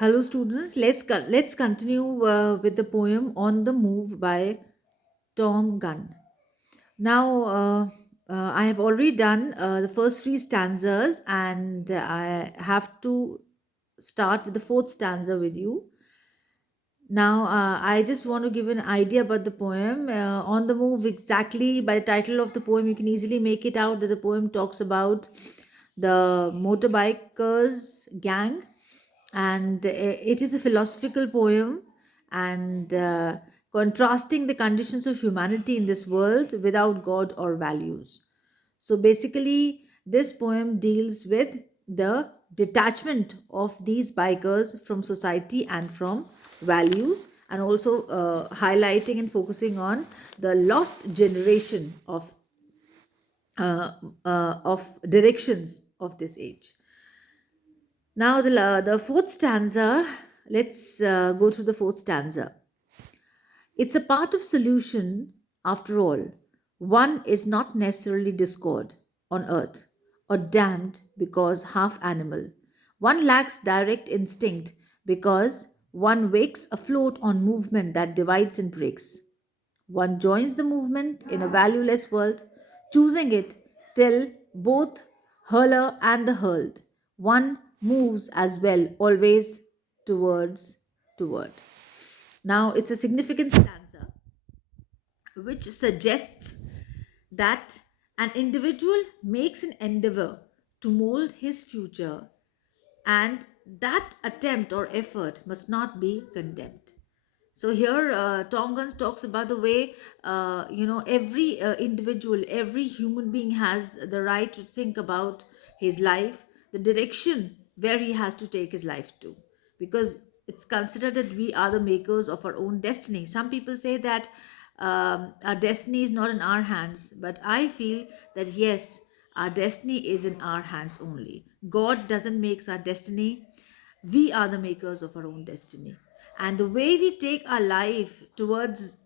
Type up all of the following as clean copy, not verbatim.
Hello, students. Let's continue with the poem "On the Move" by Tom Gunn. Now, I have already done the first three stanzas, and I have to start with the fourth stanza with you. Now, I just want to give an idea about the poem. On the Move, exactly by the title of the poem, you can easily make it out that the poem talks about the motorbikers gang, and it is a philosophical poem, and contrasting the conditions of humanity in this world without God or values. So basically, this poem deals with the detachment of these bikers from society and from values, and also highlighting and focusing on the lost generation uh, of directions of this age. Now, the fourth stanza, let's go through the fourth stanza. It's a part of solution, after all. One is not necessarily discord on earth or damned because half animal. One lacks direct instinct because one wakes afloat on movement that divides and breaks. One joins the movement in a valueless world, choosing it till both hurler and the hurled. One moves as well, always toward. Now, it's a significant stanza which suggests that an individual makes an endeavor to mold his future, and that attempt or effort must not be condemned. So here, Tongans talks about the way every individual, every human being has the right to think about his life, the direction where he has to take his life to, because it's considered that we are the makers of our own destiny. Some people say that our destiny is not in our hands, but I feel that yes, our destiny is in our hands only. God doesn't make our destiny, we are the makers of our own destiny, and the way we take our life towards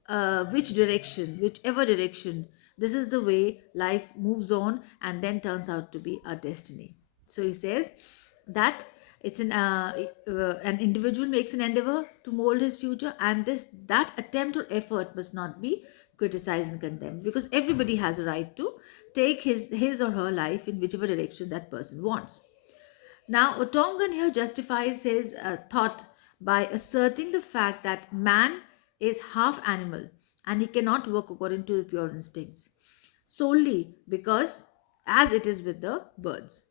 which direction, whichever direction, this is the way life moves on and then turns out to be our destiny. So he says that it's an individual makes an endeavor to mold his future, and this that attempt or effort must not be criticized and condemned, because everybody has a right to take his or her life in whichever direction that person wants. Now, Otongan here justifies his thought by asserting the fact that man is half animal and he cannot work according to the pure instincts solely because, as it is with the birds.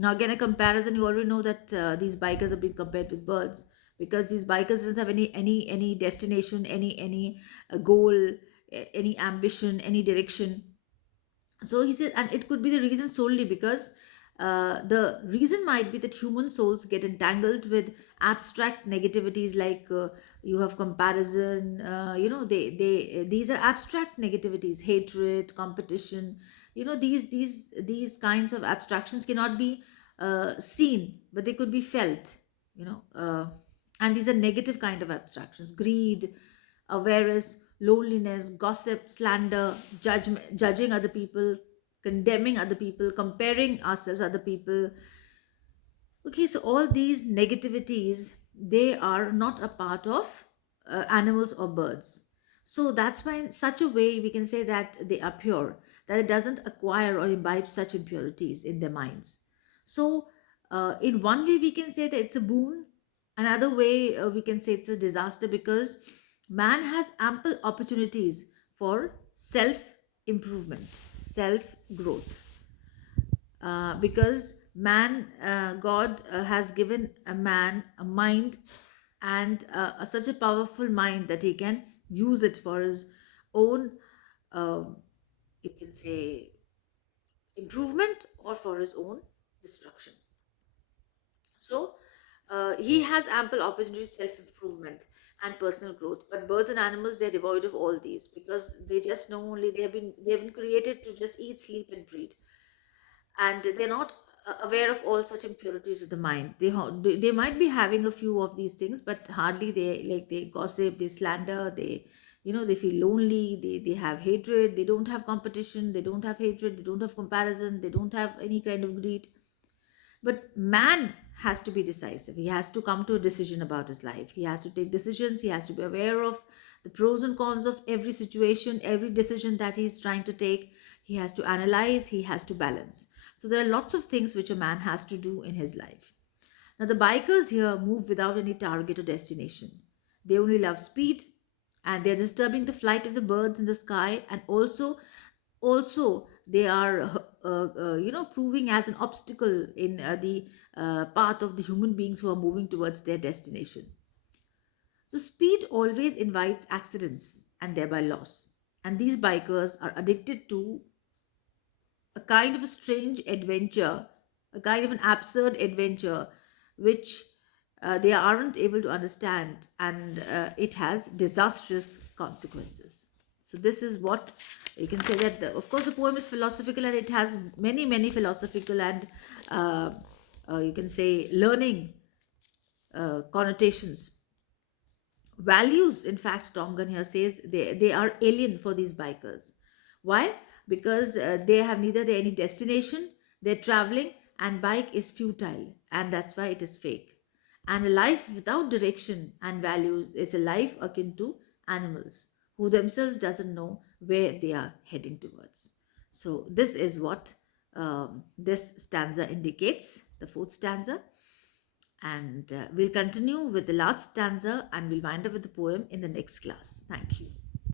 Now, again, a comparison, you already know that these bikers are being compared with birds, because these bikers doesn't have any destination, any goal, any ambition, any direction. So he said, and it could be the reason solely because the reason might be that human souls get entangled with abstract negativities, like you have comparison, these are abstract negativities, hatred, competition. These kinds of abstractions cannot be seen, but they could be felt. you know uh, and these are negative kind of abstractions: greed, awareness, loneliness, gossip, slander, judgment, judging other people, condemning other people, comparing ourselves to other people. Okay, so all these negativities, they are not a part of animals or birds. So that's why in such a way we can say that they are pure, that it doesn't acquire or imbibe such impurities in their minds. So in one way we can say that it's a boon, another way we can say it's a disaster, because man has ample opportunities for self improvement, self growth, because God has given a man a mind, and such a powerful mind that he can use it for his own, um, you can say, improvement or for his own destruction. So he has ample opportunity for self improvement and personal growth. But birds and animals, they're devoid of all these, because they just know only they have been created to just eat, sleep, and breed, and they're not aware of all such impurities of the mind. They might be having a few of these things, but hardly they gossip, they slander, they feel lonely, they have hatred, they don't have competition, they don't have hatred, they don't have comparison, they don't have any kind of greed. But man has to be decisive. He has to come to a decision about his life. He has to take decisions. He has to be aware of the pros and cons of every situation, every decision that he's trying to take. He has to analyze, he has to balance. So there are lots of things which a man has to do in his life. Now, the bikers here move without any target or destination. They only love speed, and they're disturbing the flight of the birds in the sky, and also they are proving as an obstacle in the path of the human beings who are moving towards their destination. So speed always invites accidents and thereby loss, and these bikers are addicted to a kind of a strange adventure, a kind of an absurd adventure, which they aren't able to understand, and it has disastrous consequences. So, this is what you can say that, of course, the poem is philosophical and it has many, many philosophical and uh, you can say learning connotations. Values, in fact, Tom Gunn here says they are alien for these bikers. Why? Because they have neither any destination, they're traveling, and bike is futile, and that's why it is fake. And a life without direction and values is a life akin to animals who themselves doesn't know where they are heading towards. So this is what this stanza indicates, the fourth stanza. And we'll continue with the last stanza and we'll wind up with the poem in the next class. Thank you.